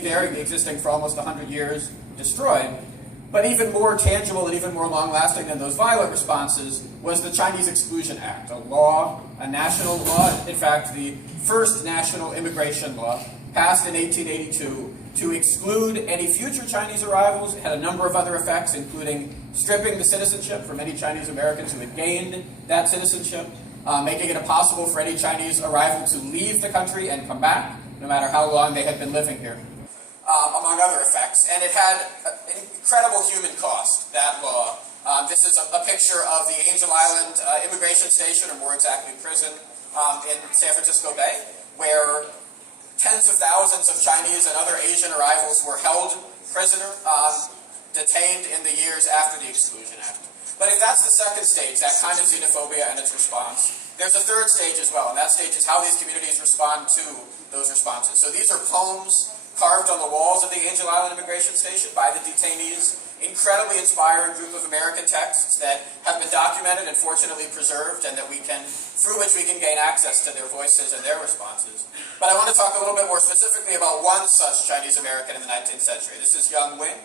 there, existing for almost 100 years, destroyed. But even more tangible and even more long-lasting than those violent responses was the Chinese Exclusion Act, a law, a national law, in fact, the first national immigration law, passed in 1882 to exclude any future Chinese arrivals. It had a number of other effects, including stripping the citizenship from any Chinese Americans who had gained that citizenship, making it impossible for any Chinese arrival to leave the country and come back, no matter how long they had been living here, among other effects. And it had an incredible human cost, that law. This is a picture of the Angel Island immigration station, or more exactly prison, in San Francisco Bay, where tens of thousands of Chinese and other Asian arrivals were held prisoner, detained in the years after the Exclusion Act. But if that's the second stage, that kind of xenophobia and its response, there's a third stage as well, and that stage is how these communities respond to those responses. So these are poems carved on the walls of the Angel Island immigration station by the detainees, incredibly inspiring group of American texts that have been documented and fortunately preserved, and that through which we can gain access to their voices and their responses. But I want to talk a little bit more specifically about one such Chinese American in the 19th century. This is Young Wing,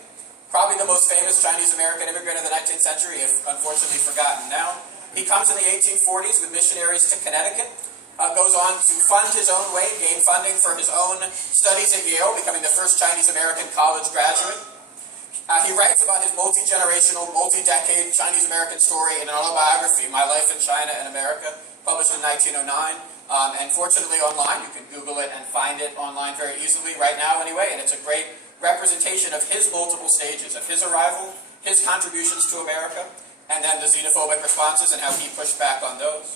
probably the most famous Chinese American immigrant in the 19th century, if unfortunately forgotten now. He comes in the 1840s with missionaries to Connecticut, goes on to fund his own way, gain funding for his own studies at Yale, becoming the first Chinese American college graduate. He writes about his multi-generational, multi-decade Chinese American story in an autobiography, My Life in China and America, published in 1909. And fortunately online, you can Google it and find it online very easily right now anyway, and it's a great representation of his multiple stages, of his arrival, his contributions to America, and then the xenophobic responses and how he pushed back on those.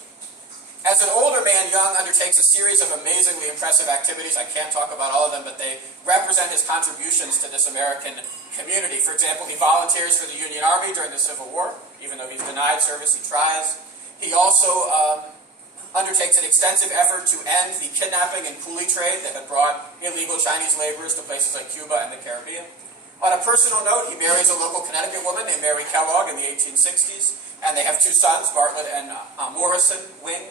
As an older man, Young undertakes a series of amazingly impressive activities. I can't talk about all of them, but they represent his contributions to this American community. For example, he volunteers for the Union Army during the Civil War. Even though he's denied service, he tries. He also undertakes an extensive effort to end the kidnapping and coolie trade that had brought illegal Chinese laborers to places like Cuba and the Caribbean. On a personal note, he marries a local Connecticut woman named Mary Kellogg in the 1860s, and they have two sons, Bartlett and Morrison Wing,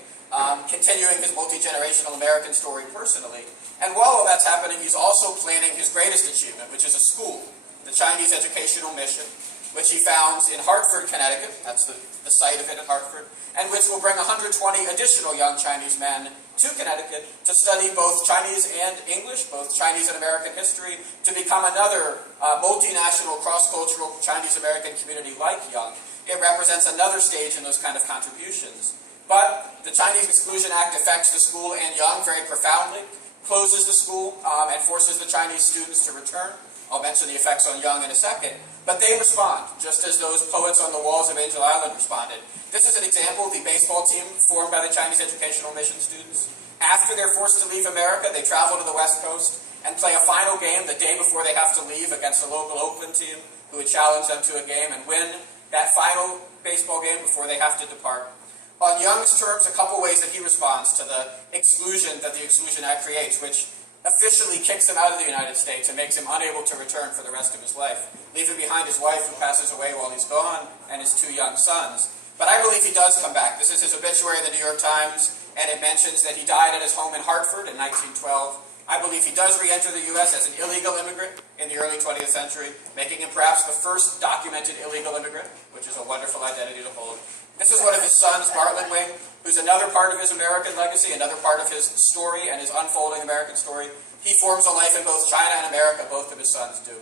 continuing his multi-generational American story personally. And while all that's happening, he's also planning his greatest achievement, which is a school, the Chinese Educational Mission, which he founds in Hartford, Connecticut. That's the site of it in Hartford, and which will bring 120 additional young Chinese men to Connecticut to study both Chinese and English, both Chinese and American history, to become another multinational, cross-cultural Chinese-American community like Young. It represents another stage in those kind of contributions. But the Chinese Exclusion Act affects the school and Young very profoundly, closes the school, and forces the Chinese students to return. I'll mention the effects on Young in a second. But they respond, just as those poets on the walls of Angel Island responded. This is an example of the baseball team formed by the Chinese Educational Mission students. After they're forced to leave America, they travel to the West Coast and play a final game the day before they have to leave against a local Oakland team who would challenge them to a game and win that final baseball game before they have to depart. On Young's terms, a couple ways that he responds to the exclusion that the Exclusion Act creates, which officially kicks him out of the United States and makes him unable to return for the rest of his life, leaving behind his wife who passes away while he's gone and his two young sons. But I believe he does come back. This is his obituary in the New York Times, and it mentions that he died at his home in Hartford in 1912. I believe he does re-enter the U.S. as an illegal immigrant in the early 20th century, making him perhaps the first documented illegal immigrant, which is a wonderful identity to hold. This is one of his sons, Bartlett Wing, who's another part of his American legacy, another part of his story and his unfolding American story. He forms a life in both China and America, both of his sons do.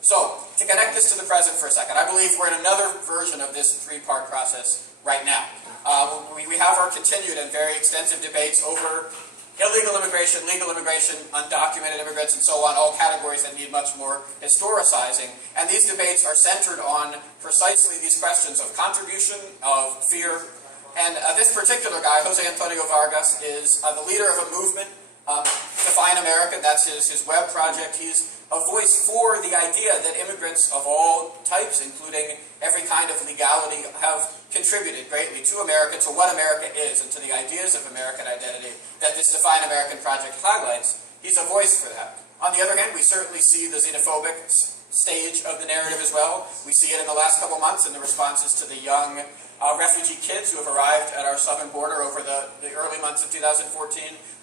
So, to connect this to the present for a second, I believe we're in another version of this three-part process right now. We have our continued and very extensive debates over illegal immigration, legal immigration, undocumented immigrants, and so on, all categories that need much more historicizing. And these debates are centered on precisely these questions of contribution, of fear. And this particular guy, Jose Antonio Vargas, is the leader of a movement, Define America. That's his web project. He's a voice for the idea that immigrants of all types, including every kind of legality, have contributed greatly to America, to what America is, and to the ideas of American identity that this Define American project highlights. He's a voice for that. On the other hand, we certainly see the xenophobic stage of the narrative as well. We see it in the last couple months in the responses to the young refugee kids who have arrived at our southern border over the early months of 2014.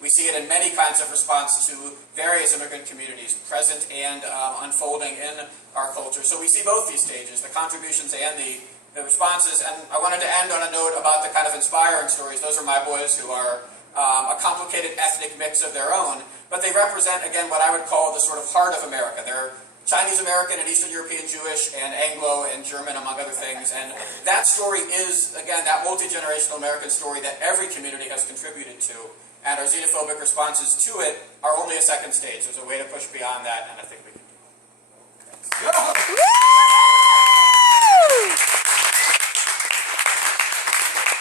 We see it in many kinds of response to various immigrant communities, present and unfolding in our culture. So we see both these stages, the contributions and the responses. And I wanted to end on a note about the kind of inspiring stories. Those are my boys who are a complicated ethnic mix of their own, but they represent, again, what I would call the sort of heart of America. They're Chinese American and Eastern European Jewish and Anglo and German, among other things. And that story is, again, that multi-generational American story that every community has contributed to. And our xenophobic responses to it are only a second stage. There's a way to push beyond that, and I think we can do it. Thanks.